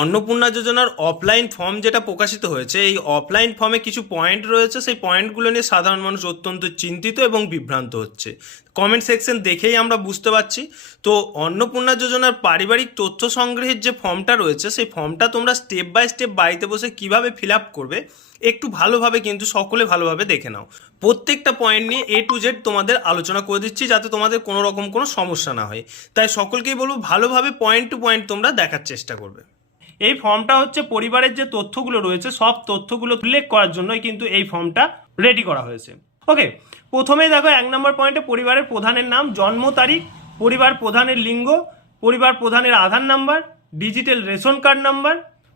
অন্নপূর্ণা যোজনার offline form যেটা প্রকাশিত হয়েছে, এই অফলাইন ফর্মে কিছু পয়েন্ট রয়েছে। সেই পয়েন্টগুলো নিয়ে সাধারণ মানুষ অত্যন্ত চিন্তিত এবং বিভ্রান্ত হচ্ছে। কমেন্ট সেকশন দেখেই আমরা বুঝতে পারছি। তো অন্নপূর্ণা যোজনার পারিবারিক তথ্য সংগ্রহের যে ফর্মটা রয়েছে, সেই ফর্মটা তোমরা স্টেপ বাই স্টেপ বাড়িতে বসে কিভাবে ফিল আপ করবে একটু ভালোভাবে, কিন্তু সকলে ভালোভাবে দেখে নাও। প্রত্যেকটা পয়েন্ট নিয়ে A to Z তোমাদের আলোচনা করে দিচ্ছি, যাতে তোমাদের কোনো রকম কোনো সমস্যা না হয়। তাই সকলকেই বলবো ভালোভাবে পয়েন্ট টু পয়েন্ট তোমরা দেখার চেষ্টা করবে। এই ফর্মটা হচ্ছে পরিবারের যে তথ্যগুলো রয়েছে সব তথ্যগুলো উল্লেখ করার জন্যই কিন্তু এই ফর্মটা রেডি করা হয়েছে। ওকে, প্রথমেই দেখো 1 নম্বর পয়েন্টে পরিবারের প্রধানের নাম, জন্ম তারিখ, পরিবার প্রধানের লিঙ্গ, পরিবার প্রধানের Aadhaar number, digital ration card number,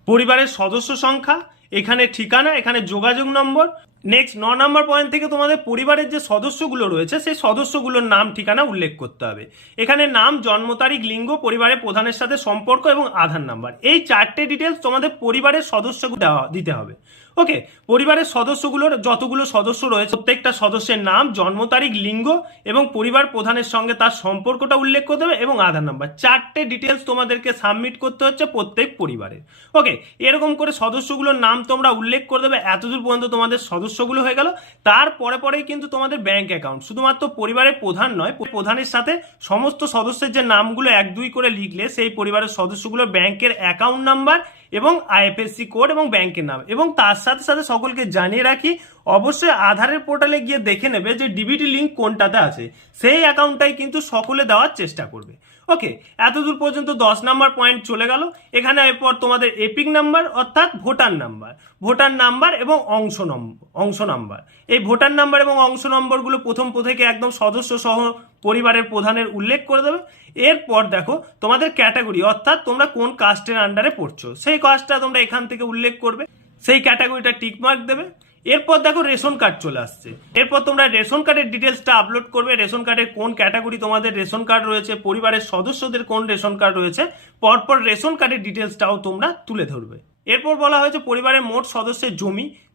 পরিবারের সদস্য সংখ্যা, এখানে ঠিকানা, এখানে যোগাযোগ নম্বর। নেক্সট 9 নম্বর পয়েন্ট থেকে তোমাদের পরিবারের যে সদস্যগুলো রয়েছে সেই সদস্যগুলোর নাম ঠিকানা উল্লেখ করতে হবে। এখানে নাম, জন্ম তারিখ, লিঙ্গ, পরিবারের প্রধানের সাথে সম্পর্ক এবং আধার নাম্বার, এই 4টে ডিটেলস তোমাদের পরিবারের সদস্যগুলো দিতে হবে। ওকে, পরিবারের সদস্যগুলোর যতগুলো সদস্য রয়েছে প্রত্যেকটা সদস্যের নাম, জন্ম তারিখ, লিঙ্গ এবং পরিবার প্রধানের সঙ্গে তার সম্পর্কটা উল্লেখ করতে হবে এবং আধার নাম্বার। 4টে ডিটেলস তোমাদেরকে সাবমিট করতে হচ্ছে প্রত্যেক পরিবারের। ওকে, এরকম করে সদস্যগুলোর নাম তোমরা উল্লেখ করে দেবে। এতদূর পর্যন্ত তোমাদের সদস্যগুলো হয়ে গেল। তারপরে পরেই কিন্তু তোমাদের ব্যাংক অ্যাকাউন্ট, শুধুমাত্র পরিবারের প্রধান নয়, প্রধানের সাথে সমস্ত সদস্যের যে নামগুলো 1-2 করে লিখলে সেই পরিবারের সদস্যগুলোর ব্যাংকের অ্যাকাউন্ট নাম্বার এবং আইএফএসসি কোড এবং ব্যাংকের নাম। এবং তার সাথে সাথে সকলকে জানিয়ে রাখি, অবশ্যই আধারের পোর্টালে গিয়ে দেখে নেবে যে ডিবিটি লিঙ্ক কোনটাতে আছে, সেই অ্যাকাউন্টটাই কিন্তু সকলে দেওয়ার চেষ্টা করবে। ওকে, এতদূর পর্যন্ত 10 নাম্বার পয়েন্ট চলে গেল। এখানে এরপর তোমাদের এপিক নাম্বার অর্থাৎ ভোটার নাম্বার এবং অংশ নাম্বার। এই ভোটার নাম্বার এবং অংশ নম্বরগুলো প্রথম থেকে একদম সদস্য সহ পরিবারের প্রধানের উল্লেখ করে দেবে। এরপর দেখো তোমাদের ক্যাটাগরি, অর্থাৎ তোমরা কোন কাস্টের আন্ডারে পড়ছো সেই কাস্টটা তোমরা এখান থেকে উল্লেখ করবে, সেই ক্যাটাগরিটা টিকমার্ক দেবে। এরপর দেখো রেশন কার্ড চলে আসছে। এরপর তোমরা রেশন কার্ডের ডিটেলসটা আপলোড করবে। রেশন কার্ডের কোন ক্যাটাগরি তোমাদের রেশন কার্ড রয়েছে, পরিবারের সদস্যদের কোন রেশন কার্ড রয়েছে, পরপর রেশন কার্ডের ডিটেলসটাও তোমরা তুলে ধরবে। এরপর বলা হয়েছে পরিবারের মোট সদস্যের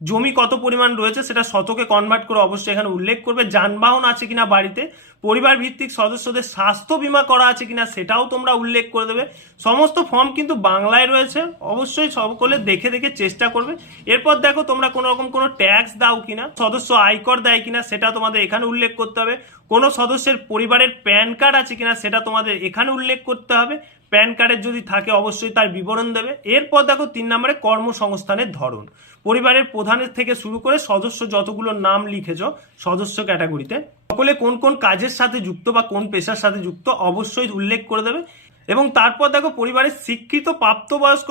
জমি কত পরিমাণ রয়েছে সেটা শতকে কনভার্ট করে অবশ্যই এখানে উল্লেখ করবে। যানবাহন আছে কিনা বাড়িতে, পরিবার ভিত্তিক সদস্যদের স্বাস্থ্য বীমা করা আছে কিনা সেটাও তোমরা উল্লেখ করে দেবে। সমস্ত ফর্ম কিন্তু বাংলায় রয়েছে, অবশ্যই সকলে দেখে দেখে চেষ্টা করবে। এরপর দেখো তোমরা কোনো রকম কোনো ট্যাক্স দাও কিনা, সদস্য আয়কর দেয় কিনা সেটা তোমাদের এখানে উল্লেখ করতে হবে। কোনো সদস্যের পরিবারের প্যান কার্ড আছে কিনা সেটা তোমাদের এখানে উল্লেখ করতে হবে। প্যান কার্ডের যদি থাকে অবশ্যই তার বিবরণ দেবে। এরপর দেখো 3 নম্বরে কর্মসংস্থানের ধরন, পরিবারের প্রধানের থেকে শুরু করে সদস্য যতগুলো নাম লিখেছ সদস্য ক্যাটাগরিতে সকলে কোন কোন কাজের সাথে যুক্ত বা কোন পেশার সাথে যুক্ত অবশ্যই উল্লেখ করে দেবে। এবং তারপর দেখো পরিবারের শিক্ষিত প্রাপ্তবয়স্ক